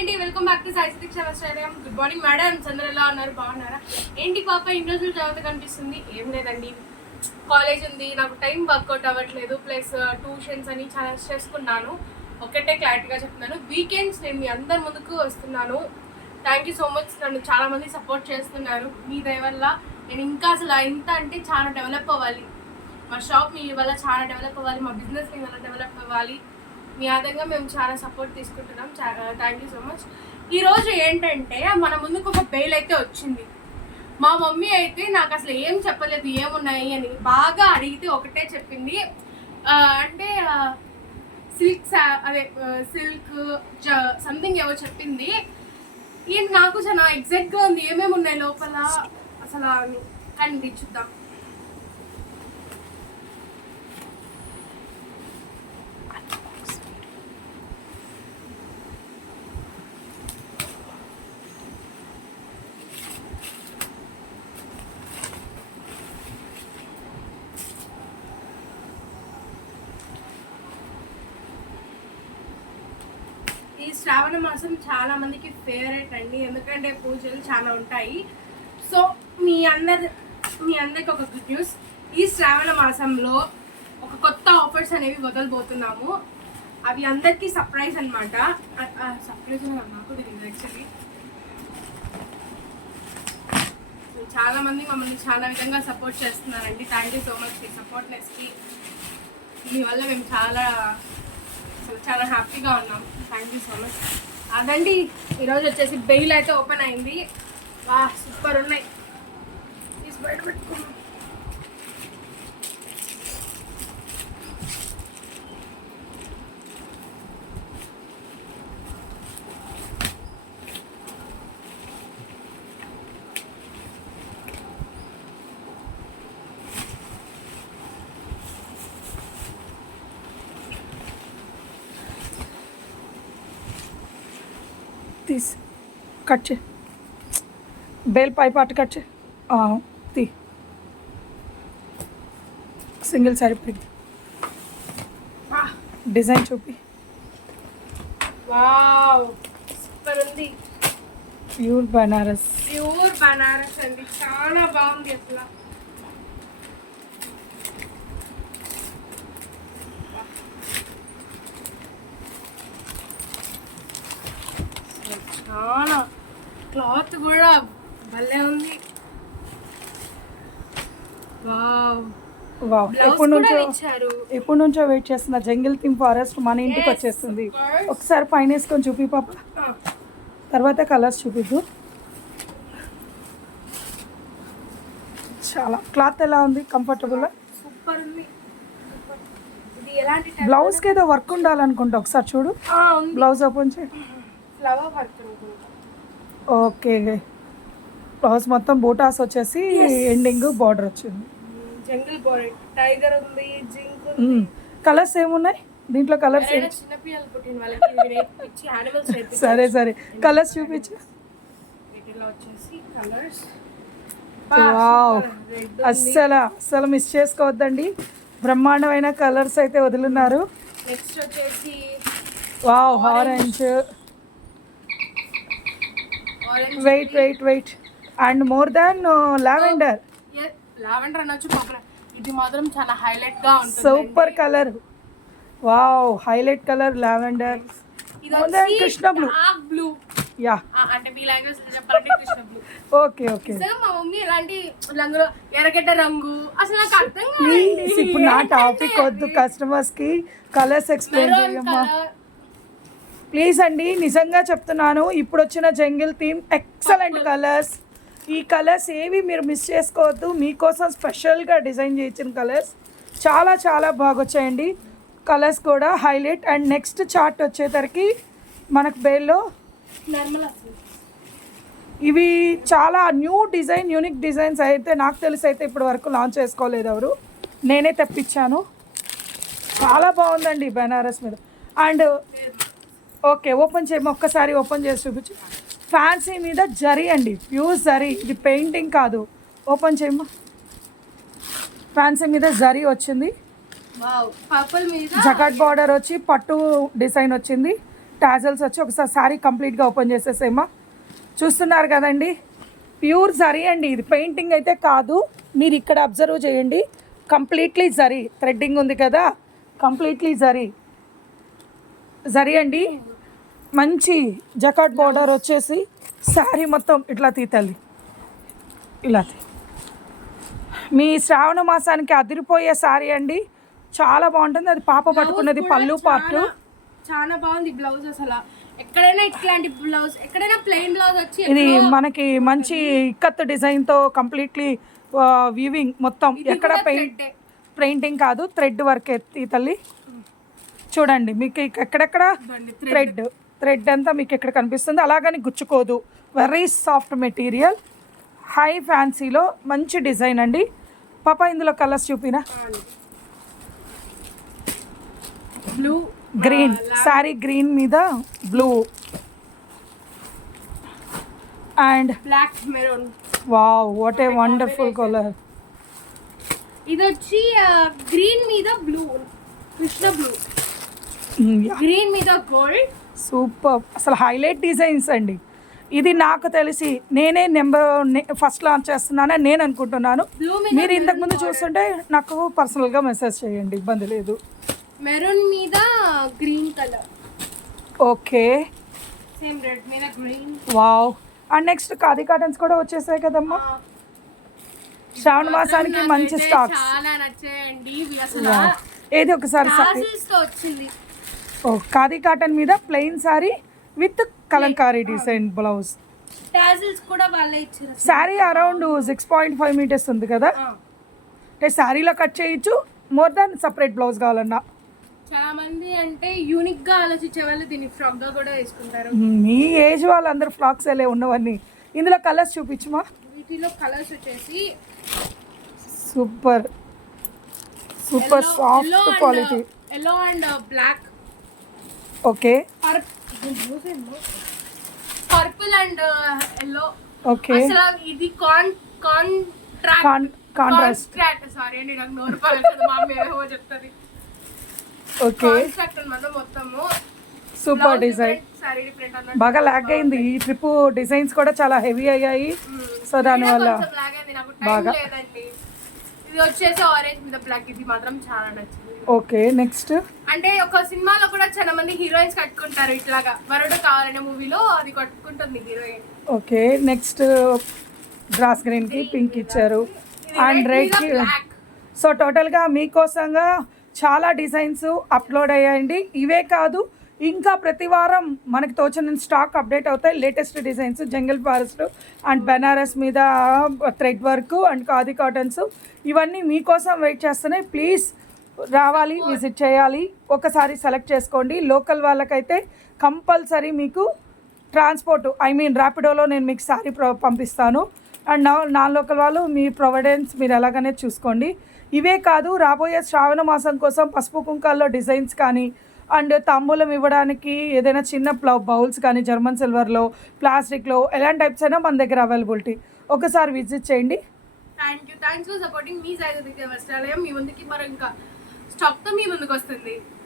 అండి, welcome back to Sai శిక్షణ stadium. Good morning madam, అందరూ ఎలా ఉన్నారు? బాగున్నారా? ఏంటి పాప ఇన్ని రోజులు చదువుతూ కనిపిస్తుంది? ఏం లేదండి, కాలేజ్ ఉంది, నాకు టైం వర్కౌట్ అవ్వట్లేదు, ప్లస్ ట్యూషన్స్ అని చాలా చేసుకున్నాను. ఒకటే క్లారిటీగా చెప్తున్నాను, వీకెండ్స్ నేను మీ అందరి ముందుకు వస్తున్నాను. థ్యాంక్ యూ సో మచ్, నన్ను చాలామంది సపోర్ట్ చేస్తున్నారు. మీ దయ వల్ల నేను ఇంకా అసలు ఇంత అంటే చాలా డెవలప్ అవ్వాలి. మా షాప్ మీ వల్ల చాలా డెవలప్ అవ్వాలి, మా బిజినెస్ మీ వల్ల డెవలప్ అవ్వాలి. మీ ఆదంగా మేము చాలా సపోర్ట్ తీసుకుంటున్నాం. Thank you so much. ఈరోజు ఏంటంటే మన ముందుకు ఒక బెయిల్ అయితే వచ్చింది. మా మమ్మీ అయితే నాకు అసలు ఏం చెప్పలేదు ఏమున్నాయి అని. బాగా అడిగితే ఒకటే చెప్పింది, అంటే సిల్క్ అదే సిల్క్ సంథింగ్ ఏవో చెప్పింది. ఏంటి నాకు చాలా ఎగ్జాక్ట్గా ఉంది ఏమేమి ఉన్నాయి లోపల అసలు కానీ చూద్దాం. ఈ శ్రావణ మాసం చాలా మందికి ఫేవరెట్ అండి, ఎందుకంటే పూజలు చాలా ఉంటాయి. సో మీ అందరికి ఒక గుడ్ న్యూస్, ఈ శ్రావణ మాసంలో ఒక కొత్త ఆఫర్స్ అనేవి వదలబోతున్నాము. అవి అందరికీ సర్ప్రైజ్ అనమాట. సర్ప్రైజ్ నాకు తెలియదు యాక్చువల్లీ. చాలా మంది మమ్మల్ని చాలా విధంగా సపోర్ట్ చేస్తున్నారండి. థ్యాంక్ యూ సో మచ్ మీ సపోర్ట్నెస్కి. మీ వల్ల మేము చాలా హ్యాపీగా ఉన్నాం. Thank you so much. అదండి, ఈరోజు వచ్చేసి బెయిల్ అయితే ఓపెన్ అయింది. వా సూపర్ ఉన్నాయి. తీసి బయట పెట్టుకున్నాం. తీసి కట్ చే, బేల్ పై పార్ట్ కట్ చే, తీ సింగిల్ సరిపోయింది. డిజైన్ చూపి. వావ్ సూపర్ ఉంది. ప్యూర్ బనారస్ అండి, చాలా బాగుంది అసలు. చాలా క్లాత్ కూడా భలే ఉంది. ఎప్పటి నుంచో వెయిట్ చేస్తున్న జంగిల్ థీమ్ ఫారెస్ట్ మన ఇంటికి వచ్చేస్తుంది. ఒకసారి పైన వేసుకొని చూపి పాప, తర్వాత కలర్స్ చూపిద్దు. చాలా క్లాత్ ఎలా ఉంది? కంఫర్టబుల్, సూపర్ ఉంది. బ్లౌజ్కి ఏదో వర్క్ ఉండాలనుకుంటా, ఒకసారి చూడు. బ్లౌజ్ ఓపెన్ చేయి. Flower work. ఓకే, బ్లౌజ్ మొత్తం బూటాస్ వచ్చేసి ఎండింగ్ బార్డర్ వచ్చింది. జంగిల్ బార్డర్, టైగర్ ఉంది, జింక్ ఉంది. కలర్స్ ఏమున్నాయి దీంట్లో? కలర్స్ చిన్నపిల్లలు పుట్టిన వాళ్ళకి యానిమల్స్. సరే సరే, కలర్స్ చూపించు. వీటిలో వచ్చేసి కలర్స్ అస్సలు మిస్ చేసుకోవద్దండి. బ్రహ్మాండమైన కలర్స్ అయితే వదులున్నారు. నెక్స్ట్ వచ్చేసి wow, orange. Wait and more than lavender అనొచ్చు. ఇది మాత్రం చాలా హైలైట్ గా ఉంటుంది. Super colour. Wow, highlight colour lavender. Krishna blue. Yeah, అంటే మీ లాంగ్వేజ్ చెప్పాలంటే కృష్ణ బ్లూ. ఓకే. మా మమ్మీ ఎలాంటి రంగులో, ఎర్రగడ్డ రంగు, అసలు నాకు అర్థం కాదు. ఇప్పుడు నా టాపిక్ వద్దు, కస్టమర్స్ కి కలర్స్ ఎక్స్ప్లెయిన్ చేయమ్మా ప్లీజ్ అండి. నిజంగా చెప్తున్నాను, ఇప్పుడు వచ్చిన జంగిల్ థీమ్ ఎక్సలెంట్ కలర్స్. ఈ కలర్స్ ఏవి మీరు మిస్ చేసుకోవద్దు. మీకోసం స్పెషల్గా డిజైన్ చేయించిన కలర్స్ చాలా చాలా బాగా వచ్చాయండి. కలర్స్ కూడా హైలైట్. అండ్ నెక్స్ట్ చార్ట్ వచ్చేసరికి మనకు బేల్లో ఇవి చాలా న్యూ డిజైన్, యూనిక్ డిజైన్స్ అయితే నాకు తెలిసి అయితే ఇప్పటి వరకు లాంచ్ చేసుకోలేదు ఎవరు. నేనే తెప్పించాను. చాలా బాగుందండి బెనారస్ మీద. అండ్ ఓకే, ఓపెన్ చేయమా, ఒక్కసారి ఓపెన్ చేసి చూపించు. ఫ్యాన్సీ మీద జరీ అండి, ప్యూర్ జరీ, ఇది పెయింటింగ్ కాదు. ఓపెన్ చేయమా. ఫ్యాన్సీ మీద జరీ వచ్చింది. పర్పుల్ మీద జకాట్ బార్డర్ వచ్చి పట్టు డిజైన్ వచ్చింది. టాజల్స్ వచ్చి ఒకసారి శారీ కంప్లీట్గా ఓపెన్ చేసేసేమా. చూస్తున్నారు కదండి, ప్యూర్ జరీ అండి. ఇది పెయింటింగ్ అయితే కాదు, మీరు ఇక్కడ అబ్జర్వ్ చేయండి. కంప్లీట్లీ జరీ థ్రెడ్డింగ్ ఉంది కదా, కంప్లీట్లీ జరీ అండి. మంచి జకాట్ బోర్డర్ వచ్చేసి శారీ మొత్తం ఇట్లా తీతల్లి, ఇలా మీ శ్రావణ మాసానికి అదిరిపోయే శారీ అండి. చాలా బాగుంటుంది. అది పాప పట్టుకున్నది పళ్ళు పార్ట్. చాలా బాగుంది బ్లౌజ్. అసలు ఎక్కడైనా ఇట్లాంటి బ్లౌజ్, ఎక్కడైనా ప్లెయిన్ బ్లౌజ్ వచ్చి ఇది మనకి మంచి ఇక్కత్ డిజైన్తో కంప్లీట్లీ వీవింగ్ మొత్తం. ఎక్కడ పెయింటింగ్ కాదు, థ్రెడ్ వర్క్ ఎత్తి తల్లి. చూడండి మీకు ఎక్కడెక్కడ థ్రెడ్ అంతా మీకు ఎక్కడ కనిపిస్తుంది. అలాగని గుచ్చుకోదు, వెరీ సాఫ్ట్ మెటీరియల్, హై ఫ్యాన్సీలో మంచి డిజైన్ అండి. పాప ఇందులో కలర్స్ చూపినా. బ్లూ, గ్రీన్ శారీ, గ్రీన్ మీద blue and black, maroon. Wow, what a wonderful colour. ఇది వచ్చి గ్రీన్ మీద బ్లూ, కృష్ణ బ్లూ, గ్రీన్ మీద గోల్డ్. సూపర్, అసలు హైలైట్ డిజైన్స్ అండి. ఇది నాకు తెలిసి నేనే ఫస్ట్ లాంచ్ చేస్తున్నానని నేను అనుకుంటున్నాను. మీరు ఇంతకుముందు చూస్తుంటే నాకు పర్సనల్గా మెసేజ్ చేయండి, ఇబ్బంది లేదు. మెరూన్ మీద green colour. Okay, same red మీద green. Wow. And next khadi cottons కూడా వచ్చేసాయి కదమ్మా. శ్రావణ మాసానికి మంచి స్టాక్స్. చాలా నచ్చాయండి ఇవి అసలు. ఏది ఒకసారి వచ్చింది. ఓ, ఖాదీ కాటన్ మీద plain sorry with Kalamkari design blouse. Tassels కూడా వాళ్ళే ఇచ్చారు. శారీ అరౌండ్ 6.5 మీటర్స్ ఉంది కదా. అంటే శారీలో కట్ చేయొచ్చు, మోర్ దాన్ సపరేట్ బ్లౌజ్ కావాలన్నా. చాలా మంది అంటే యూనిక్ గా ఆలోచించే వాళ్ళు దీన్ని ఫ్రాక్ గా కూడా వేసుకుంటారు. మీ ఏజ్ వాళ్ళందరూ ఫ్రాక్స్ వెళ్ళే ఉన్నవన్నీ. ఇందులో కలర్స్ చూపించుమా. వీటిలో కలర్స్ వచ్చేసి super super soft quality. Yellow and black. Okay, purple and yellow. Okay, అసలు ఇది కాంట్రాస్ట్. సారీ అండి, నాకు నోరు పలకదు, మా అమ్మ ఏమో చెప్తుంది. ఓకే, కాంట్రాస్ట్ అన్నమాట మొత్తము. Super design. సారీ డిఫరెంట్ అన్నమాట. బాగా లాగ్ అయింది ఈ ట్రిప్. డిజైన్స్ కూడా చాలా హెవీ అయ్యాయి, సో దానివల్ల బాగా లేదండి. ఇది వచ్చేసి ఆరెంజ్ మీద బ్లాక్. ఇది మాత్రం చాలా నచ్చింది. ఓకే, నెక్స్ట్ అంటే ఒక సినిమాలో కూడా చాలా మంది హీరోయిన్స్ కట్టుకుంటారు ఇట్లాగా. వరుడు కావాలనే మూవీలో అది కట్టుకుంటుంది heroine. Okay, next grass green కి పింక్ ఇచ్చారు అండ్ రెడ్ కి. సో టోటల్గా మీకోసంగా చాలా డిజైన్స్ అప్లోడ్ అయ్యాయండి. ఇవే కాదు, ఇంకా ప్రతి వారం మనకి తోచిన స్టాక్ అప్డేట్ అవుతాయి. Latest designs, jungle forest and Benaras మీద thread work and khadi cottons, ఇవన్నీ మీకోసం వెయిట్ చేస్తున్నాయి. ప్లీజ్ రావాలి, విజిట్ చేయాలి, ఒకసారి సెలెక్ట్ చేసుకోండి. లోకల్ వాళ్ళకైతే కంపల్సరీ మీకు ట్రాన్స్పోర్ట్, ఐ మీన్ ర్యాపిడోలో నేను మీకు శారీ పంపిస్తాను. అండ్ నాన్ లోకల్ వాళ్ళు మీ ప్రొవిడెన్స్ మీరు ఎలాగనే చూసుకోండి. ఇవే కాదు, రాబోయే శ్రావణ మాసం కోసం పసుపు కుంకాల్లో డిజైన్స్ కానీ, అండ్ తాంబూలం ఇవ్వడానికి ఏదైనా చిన్న బౌల్స్ కానీ జర్మన్ సిల్వర్లో, ప్లాస్టిక్లో, ఎలాంటి టైప్స్ అయినా మన దగ్గర అవైలబిలిటీ. ఒకసారి విజిట్ చేయండి. థ్యాంక్స్ ఫర్ సపోర్టింగ్ మీ సాయి వస్త్రాలయం. మీ ముందుకి మరి ఇంకా స్టాక్తో మీ ముందుకు వస్తుంది.